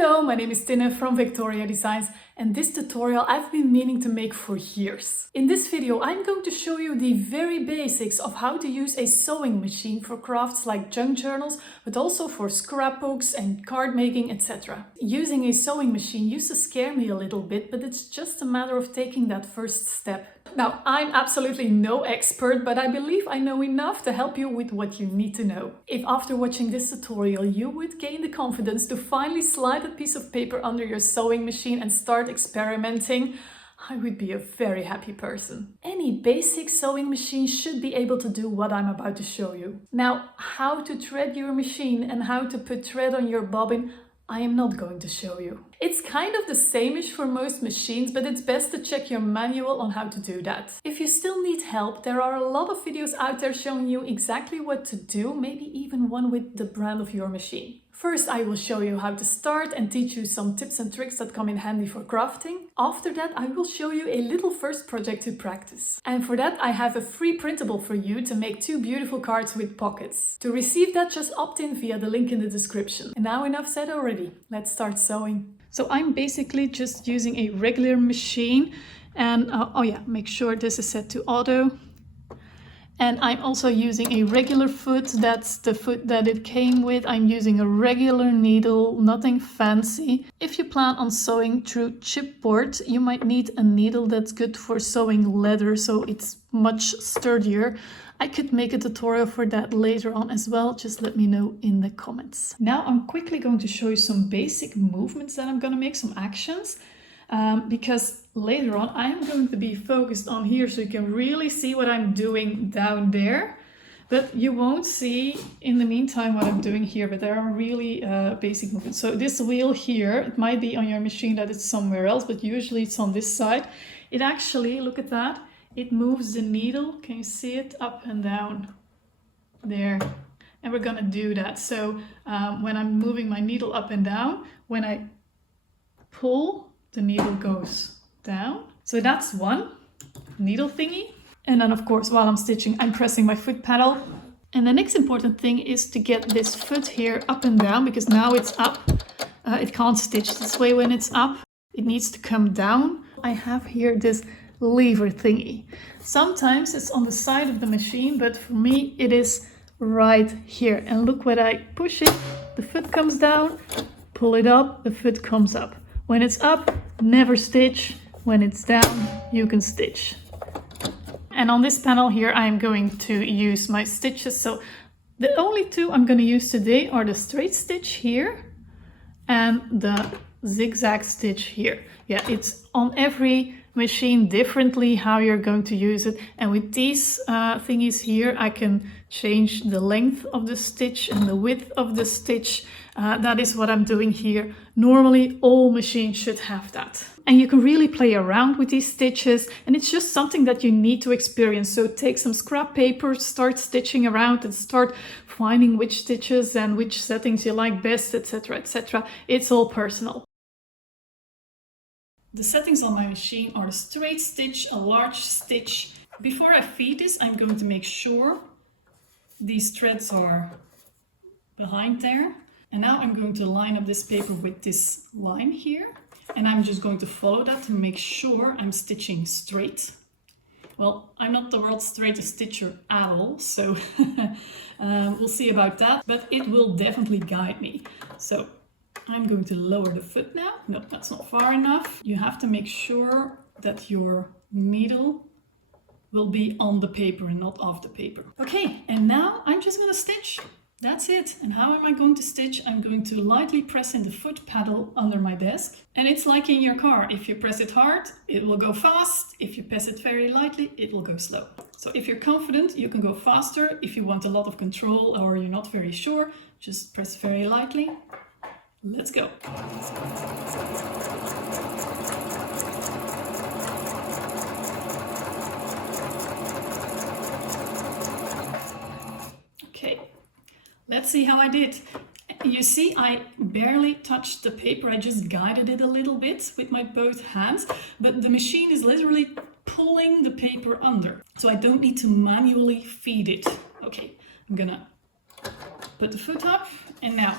Hello, my name is Tinne from Victoria Designs, and this tutorial I've been meaning to make for years. In this video I'm going to show you the very basics of how to use a sewing machine for crafts like junk journals, but also for scrapbooks and card making, etc. Using a sewing machine used to scare me a little bit, but it's just a matter of taking that first step. Now, I'm absolutely no expert, but I believe I know enough to help you with what you need to know. If after watching this tutorial you would gain the confidence to finally slide a piece of paper under your sewing machine and start experimenting, I would be a very happy person. Any basic sewing machine should be able to do what I'm about to show you. Now, how to thread your machine and how to put thread on your bobbin, I am not going to show you. It's kind of the same-ish for most machines, but it's best to check your manual on how to do that. If you still need help, there are a lot of videos out there showing you exactly what to do, maybe even one with the brand of your machine. First, I will show you how to start and teach you some tips and tricks that come in handy for crafting. After that, I will show you a little first project to practice. And for that, I have a free printable for you to make 2 beautiful cards with pockets. To receive that, just opt in via the link in the description. And now enough said already, let's start sewing. So I'm basically just using a regular machine and make sure this is set to auto. And I'm also using a regular foot, that's the foot that it came with. I'm using a regular needle, nothing fancy. If you plan on sewing through chipboard, you might need a needle that's good for sewing leather, so it's much sturdier. I could make a tutorial for that later on as well, just let me know in the comments. Now I'm quickly going to show you some basic movements that I'm going to make, some actions. Because later on I am going to be focused on here so you can really see what I'm doing down there, but you won't see in the meantime what I'm doing here, but there are really basic movements. So this wheel here, it might be on your machine that it's somewhere else, but usually it's on this side. It actually, look at that, it moves the needle, can you see it, up and down there, and we're gonna do that. So when I'm moving my needle up and down, when I pull, the needle goes down. So that's one needle thingy. And then of course, while I'm stitching, I'm pressing my foot pedal. And the next important thing is to get this foot here up and down, because now it's up. It can't stitch this way when it's up. It needs to come down. I have here this lever thingy. Sometimes it's on the side of the machine, but for me it is right here. And look, when I push it, the foot comes down, pull it up, the foot comes up. When it's up, never stitch. When it's down, you can stitch. And on this panel here, I'm going to use my stitches. So the only 2 I'm going to use today are the straight stitch here and the zigzag stitch here. Yeah, it's on every machine differently how you're going to use it. And with these thingies here, I can change the length of the stitch and the width of the stitch. That is what I'm doing here. Normally all machines should have that. And you can really play around with these stitches, and it's just something that you need to experience. So take some scrap paper, start stitching around and start finding which stitches and which settings you like best, etc, etc. It's all personal. The settings on my machine are a straight stitch, a large stitch. Before I feed this, I'm going to make sure these threads are behind there. And now I'm going to line up this paper with this line here. And I'm just going to follow that to make sure I'm stitching straight. Well, I'm not the world's straightest stitcher at all, so we'll see about that. But it will definitely guide me. So I'm going to lower the foot now. No, that's not far enough. You have to make sure that your needle will be on the paper and not off the paper. Okay, and now I'm just going to stitch. That's it. And how am I going to stitch? I'm going to lightly press in the foot pedal under my desk. And it's like in your car. If you press it hard, it will go fast. If you press it very lightly, it will go slow. So if you're confident, you can go faster. If you want a lot of control or you're not very sure, just press very lightly. Let's go. Okay, let's see how I did. You see, I barely touched the paper. I just guided it a little bit with my both hands, but the machine is literally pulling the paper under. So I don't need to manually feed it. Okay, I'm gonna put the foot up, and now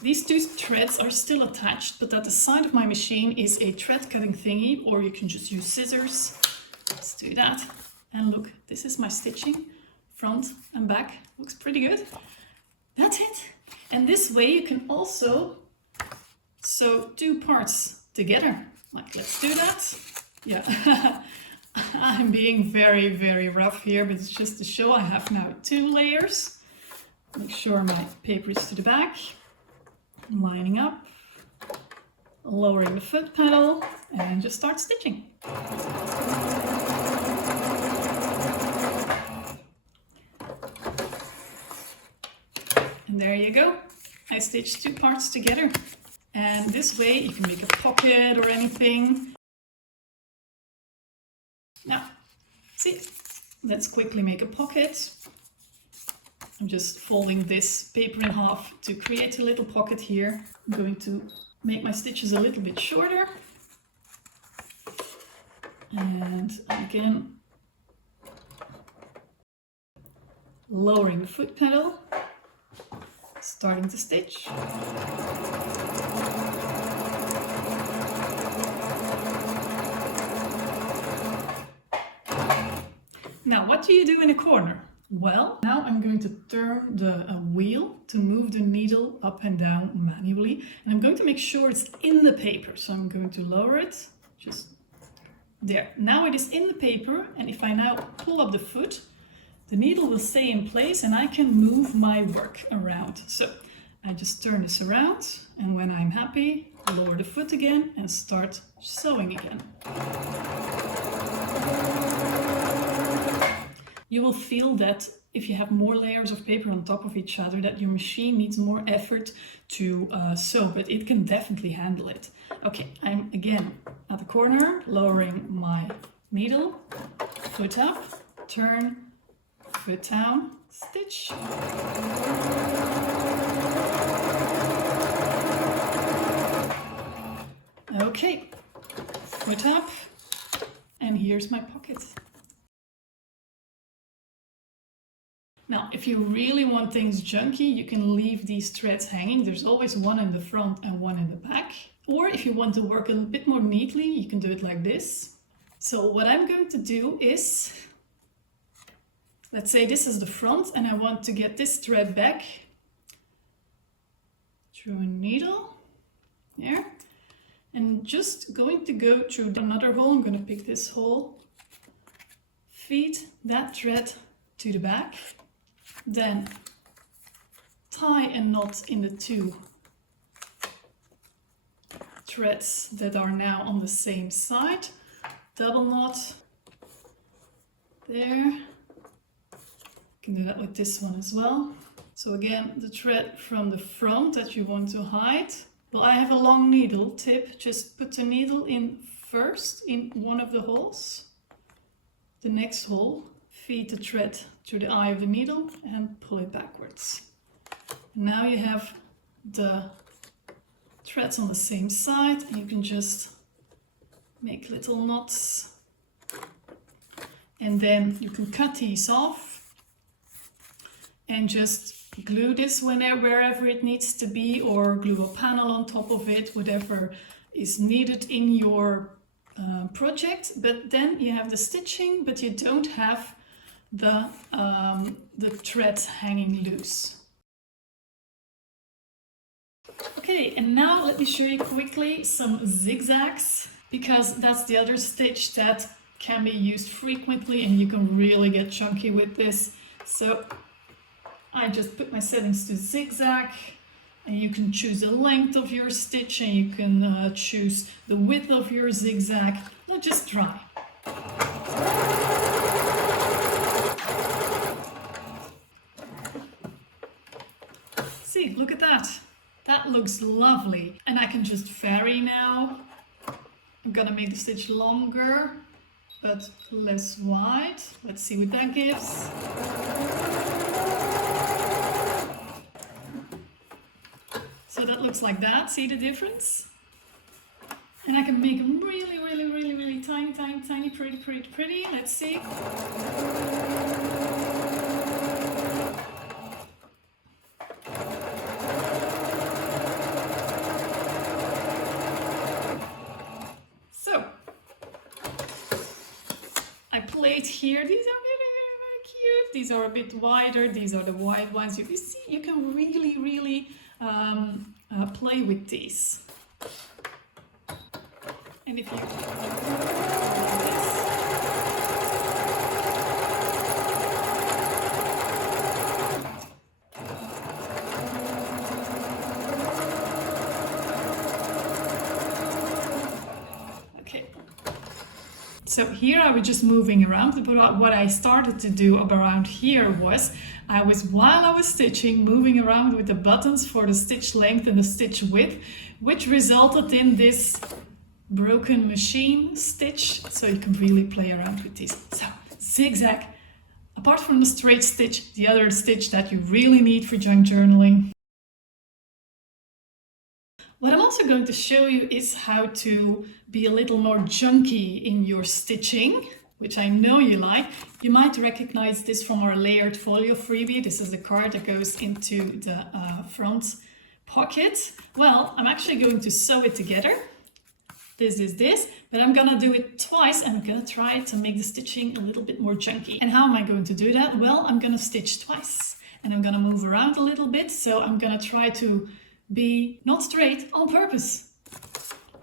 These two threads are still attached, but at the side of my machine is a thread cutting thingy, or you can just use scissors. Let's do that. And look, this is my stitching, front and back. Looks pretty good. That's it. And this way you can also sew two parts together. Like, let's do that. Yeah, I'm being very, very rough here, but it's just to show I have now 2 layers. Make sure my paper is to the back. Lining up, lowering the foot pedal, and just start stitching. And there you go. I stitched 2 parts together. And this way you can make a pocket or anything. Now, see, let's quickly make a pocket. I'm just folding this paper in half to create a little pocket here. I'm going to make my stitches a little bit shorter. And again, lowering the foot pedal, starting to stitch. Now, what do you do in a corner? Well, now I'm going to turn the wheel to move the needle up and down manually. And I'm going to make sure it's in the paper. So I'm going to lower it, just there. Now it is in the paper, and if I now pull up the foot, the needle will stay in place and I can move my work around. So I just turn this around, and when I'm happy, lower the foot again and start sewing again. You will feel that if you have more layers of paper on top of each other, that your machine needs more effort to sew, but it can definitely handle it. Okay, I'm again at the corner, lowering my needle, foot up, turn, foot down, stitch. Okay, foot up, and here's my pocket. Now, if you really want things junky, you can leave these threads hanging. There's always one in the front and one in the back. Or if you want to work a bit more neatly, you can do it like this. So what I'm going to do is, let's say this is the front and I want to get this thread back through a needle there. And just going to go through another hole. I'm going to pick this hole, feed that thread to the back. Then tie a knot in the 2 threads that are now on the same side. Double knot there. You can do that with this one as well. So again, the thread from the front that you want to hide. Well, I have a long needle tip. Just put the needle in first in one of the holes. The next hole, feed the thread through the eye of the needle and pull it backwards. Now you have the threads on the same side, and you can just make little knots. And then you can cut these off and just glue this wherever it needs to be, or glue a panel on top of it, whatever is needed in your project. But then you have the stitching, but you don't have the threads hanging loose. Okay, and now let me show you quickly some zigzags, because that's the other stitch that can be used frequently and you can really get chunky with this. So I just put my settings to zigzag, and you can choose the length of your stitch and you can choose the width of your zigzag. Let's just try. See, look at that. That looks lovely. And I can just vary now. I'm gonna make the stitch longer, but less wide. Let's see what that gives. So that looks like that. See the difference? And I can make them really, really, really, really tiny, tiny, tiny, pretty, pretty, pretty. Let's see. template here. These are very cute. These are a bit wider. These are the wide ones. You see, you can really play with these. And if you So here I was just moving around, but what I started to do around here was, while I was stitching, moving around with the buttons for the stitch length and the stitch width, which resulted in this broken machine stitch. So you can really play around with these. So zigzag, apart from the straight stitch, the other stitch that you really need for junk journaling. What I'm also going to show you is how to be a little more junky in your stitching, which I know you like. You might recognize this from our layered folio freebie. This is the card that goes into the front pocket. Well, I'm actually going to sew it together. This is this, but I'm gonna do it twice and I'm gonna try to make the stitching a little bit more junky. And how am I going to do that? Well, I'm gonna stitch twice and I'm gonna move around a little bit. So I'm gonna try to be not straight on purpose.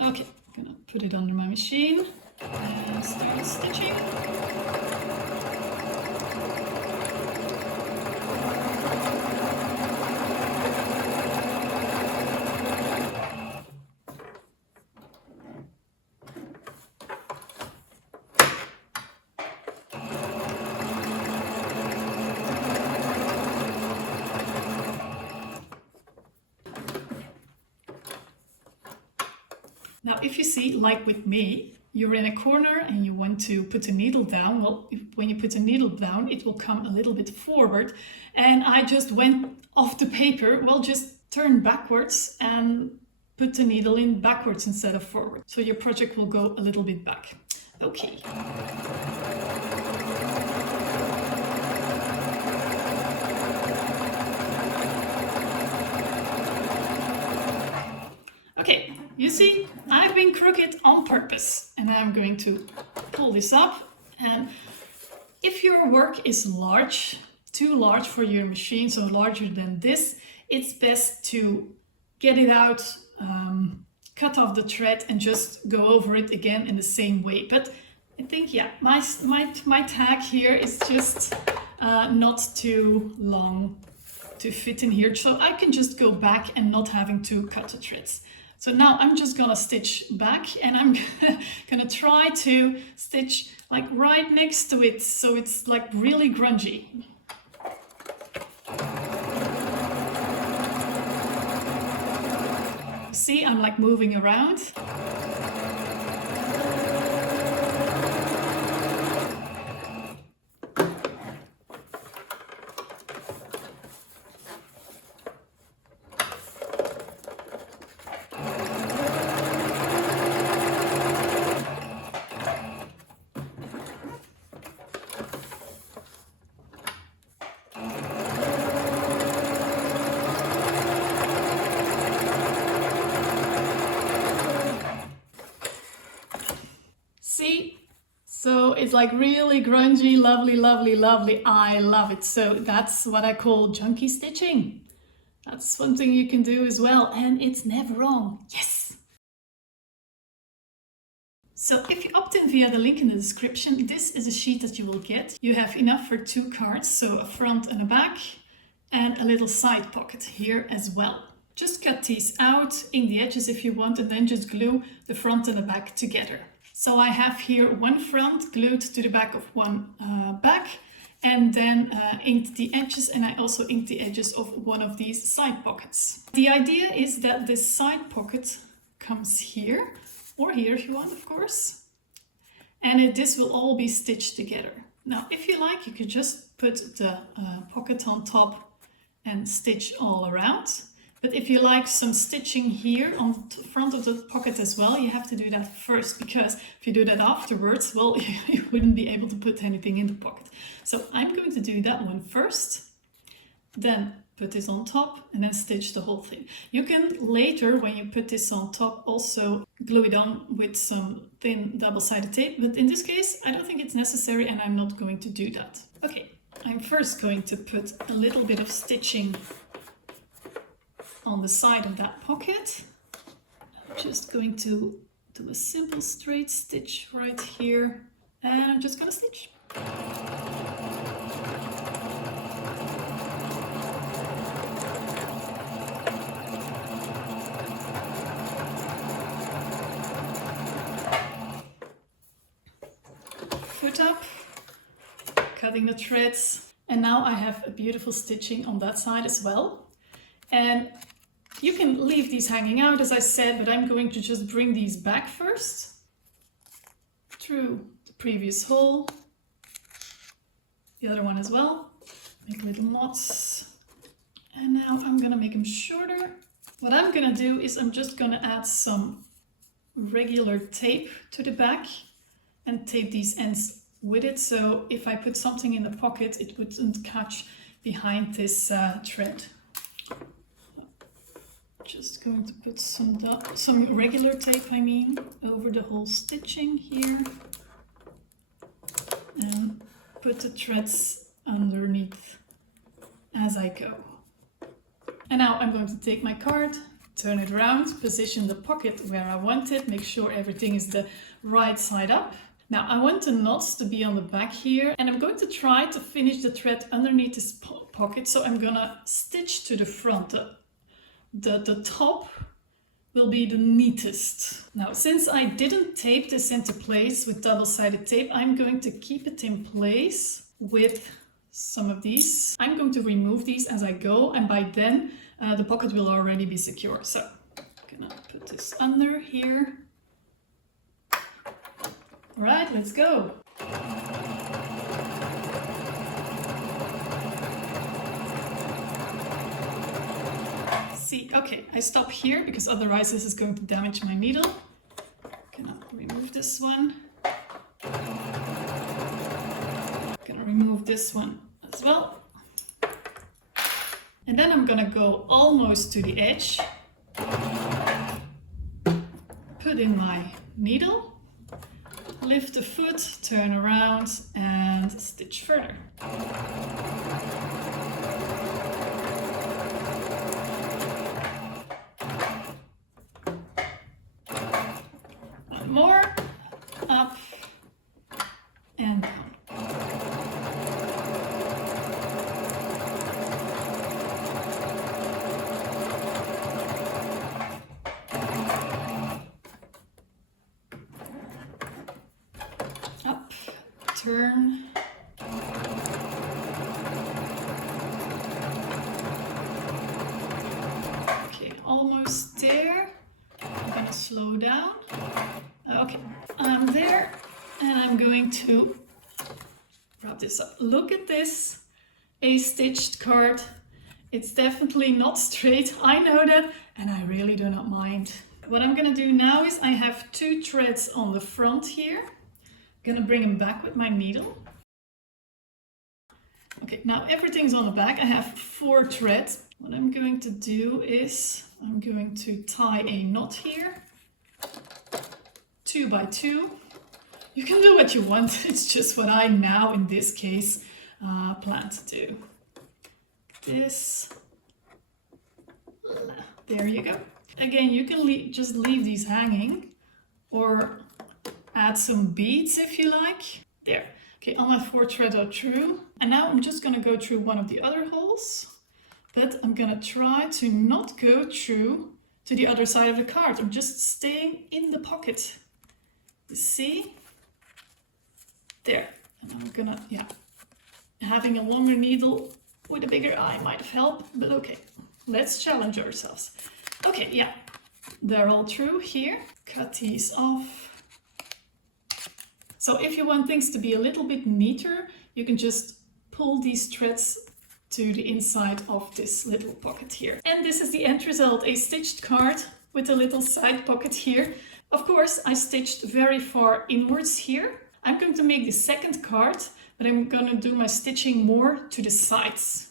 Okay, I'm gonna put it under my machine and start stitching. Now, if you see, like with me, you're in a corner and you want to put the needle down. Well, when you put the needle down, it will come a little bit forward. And I just went off the paper, well, just turn backwards and put the needle in backwards instead of forward. So your project will go a little bit back. Okay. Okay, you see, I've been crooked on purpose, and I'm going to pull this up. And if your work is large, too large for your machine, so larger than this, it's best to get it out, cut off the thread and just go over it again in the same way. But I think, yeah, my tag here is just not too long to fit in here, so I can just go back and not having to cut the threads. So now I'm just gonna stitch back and I'm gonna try to stitch like right next to it, so it's like really grungy. See, I'm like moving around. See? So it's like really grungy, lovely, lovely, lovely. I love it. So that's what I call junky stitching. That's something you can do as well, and it's never wrong. Yes! So if you opt in via the link in the description, this is a sheet that you will get. You have enough for 2 cards, so a front and a back, and a little side pocket here as well. Just cut these out, ink the edges if you want, and then just glue the front and the back together. So I have here one front glued to the back of one back, and then inked the edges, and I also inked the edges of one of these side pockets. The idea is that this side pocket comes here, or here if you want, of course, and this will all be stitched together. Now, if you like, you could just put the pocket on top and stitch all around. But if you like some stitching here on the front of the pocket as well, you have to do that first, because if you do that afterwards, well, you wouldn't be able to put anything in the pocket. So I'm going to do that one first. Then put this on top and then stitch the whole thing. You can later, when you put this on top, also glue it on with some thin double-sided tape, but in this case I don't think it's necessary and I'm not going to do that. Okay, I'm first going to put a little bit of stitching on the side of that pocket. I'm just going to do a simple straight stitch right here and I'm just gonna stitch. Foot up, cutting the threads, and now I have a beautiful stitching on that side as well. And you can leave these hanging out as I said, but I'm going to just bring these back first through the previous hole, the other one as well, make little knots, and now I'm gonna make them shorter. What I'm gonna do is I'm just gonna add some regular tape to the back and tape these ends with it, so if I put something in the pocket it wouldn't catch behind this thread. Just going to put some regular tape, over the whole stitching here and put the threads underneath as I go. And now I'm going to take my card, turn it around, position the pocket where I want it, make sure everything is the right side up. Now I want the knots to be on the back here and I'm going to try to finish the thread underneath this pocket, so I'm gonna stitch to the front. The top will be the neatest. Now since I didn't tape this into place with double-sided tape, I'm going to keep it in place with some of these. I'm going to remove these as I go and by then the pocket will already be secure. So I'm gonna put this under here. All right, let's go. See, okay, I stop here because otherwise this is going to damage my needle. Gonna remove this one. Gonna remove this one as well. And then I'm gonna go almost to the edge. Put in my needle. Lift the foot, turn around and stitch further. One more, up and down. Turn. Okay, almost there. I'm gonna slow down. Okay, I'm there and I'm going to wrap this up. Look at this, a stitched card. It's definitely not straight, I know that, and I really do not mind. What I'm gonna do now is I have 2 threads on the front here. Gonna bring them back with my needle. Okay, now everything's on the back. I have 4 threads. What I'm going to do is I'm going to tie a knot here, 2 by 2. You can do what you want. It's just what I now, in this case, plan to do. This. There you go. Again, you can just leave these hanging or add some beads if you like. There. Okay, all my 4 threads are through. And now I'm just going to go through one of the other holes. But I'm going to try to not go through to the other side of the card. I'm just staying in the pocket. You see? There. And I'm going to, yeah. Having a longer needle with a bigger eye might have helped, but okay. Let's challenge ourselves. Okay, yeah. They're all through here. Cut these off. So if you want things to be a little bit neater, you can just pull these threads to the inside of this little pocket here. And this is the end result, a stitched card with a little side pocket here. Of course, I stitched very far inwards here. I'm going to make the second card, but I'm going to do my stitching more to the sides.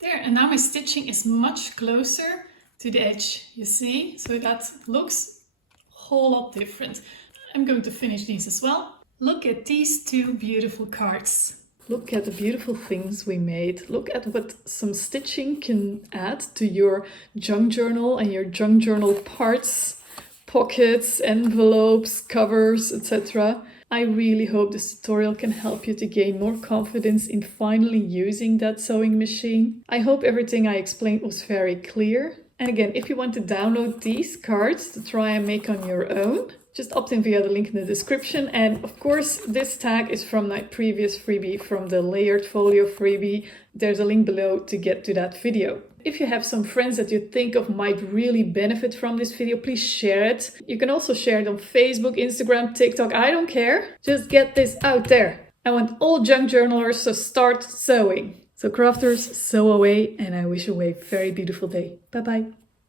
There, and now my stitching is much closer to the edge, you see? So that looks a whole lot different. I'm going to finish these as well. Look at these two beautiful cards. Look at the beautiful things we made. Look at what some stitching can add to your junk journal and your junk journal parts, pockets, envelopes, covers, etc. I really hope this tutorial can help you to gain more confidence in finally using that sewing machine. I hope everything I explained was very clear. And again, if you want to download these cards to try and make on your own, just opt in via the link in the description. And of course, this tag is from my previous freebie, from the layered folio freebie. There's a link below to get to that video. If you have some friends that you think of might really benefit from this video, please share it. You can also share it on Facebook, Instagram, TikTok, I don't care. Just get this out there. I want all junk journalers to start sewing. So crafters, sew away, and I wish you a very beautiful day. Bye bye.